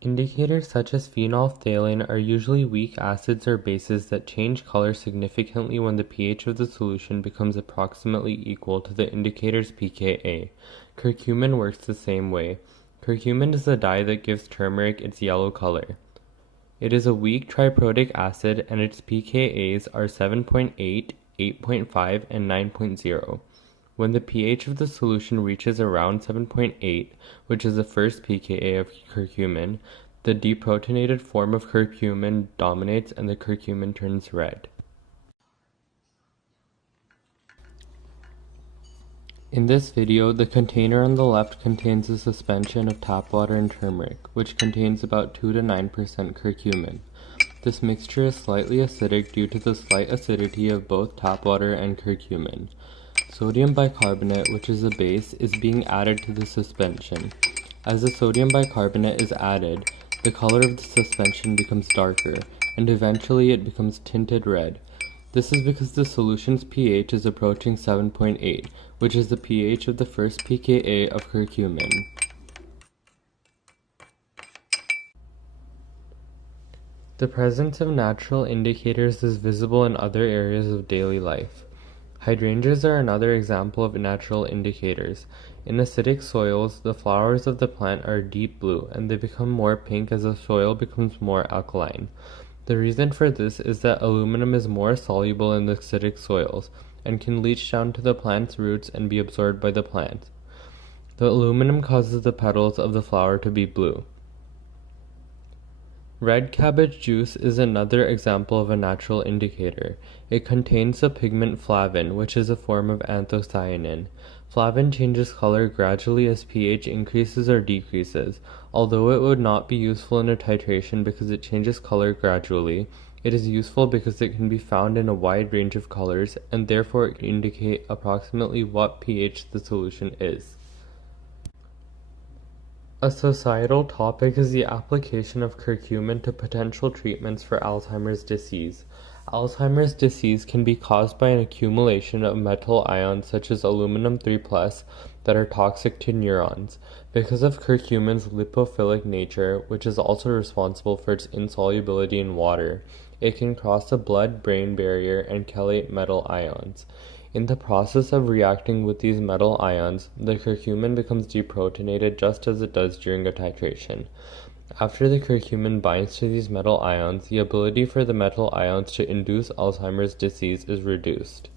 Indicators such as phenolphthalein are usually weak acids or bases that change color significantly when the pH of the solution becomes approximately equal to the indicator's pKa. Curcumin works the same way. Curcumin is the dye that gives turmeric its yellow color. It is a weak triprotic acid and its pKa's are 7.8, 8.5, and 9.0. When the pH of the solution reaches around 7.8, which is the first pKa of curcumin, the deprotonated form of curcumin dominates and the curcumin turns red. In this video, the container on the left contains a suspension of tap water and turmeric, which contains about 2 to 9% curcumin. This mixture is slightly acidic due to the slight acidity of both tap water and curcumin. Sodium bicarbonate, which is a base, is being added to the suspension. As the sodium bicarbonate is added, the color of the suspension becomes darker, and eventually it becomes tinted red. This is because the solution's pH is approaching 7.8, which is the pH of the first pKa of curcumin. The presence of natural indicators is visible in other areas of daily life. Hydrangeas are another example of natural indicators. In acidic soils, the flowers of the plant are deep blue, and they become more pink as the soil becomes more alkaline. The reason for this is that aluminum is more soluble in the acidic soils, and can leach down to the plant's roots and be absorbed by the plant. The aluminum causes the petals of the flower to be blue. Red cabbage juice is another example of a natural indicator. It contains the pigment flavin, which is a form of anthocyanin. Flavin changes color gradually as pH increases or decreases. Although it would not be useful in a titration because it changes color gradually, it is useful because it can be found in a wide range of colors, and therefore it can indicate approximately what pH the solution is. A societal topic is the application of curcumin to potential treatments for Alzheimer's disease. Alzheimer's disease can be caused by an accumulation of metal ions such as aluminum 3+ that are toxic to neurons. Because of curcumin's lipophilic nature, which is also responsible for its insolubility in water, it can cross the blood-brain barrier and chelate metal ions. In the process of reacting with these metal ions, the curcumin becomes deprotonated just as it does during a titration. After the curcumin binds to these metal ions, the ability for the metal ions to induce Alzheimer's disease is reduced.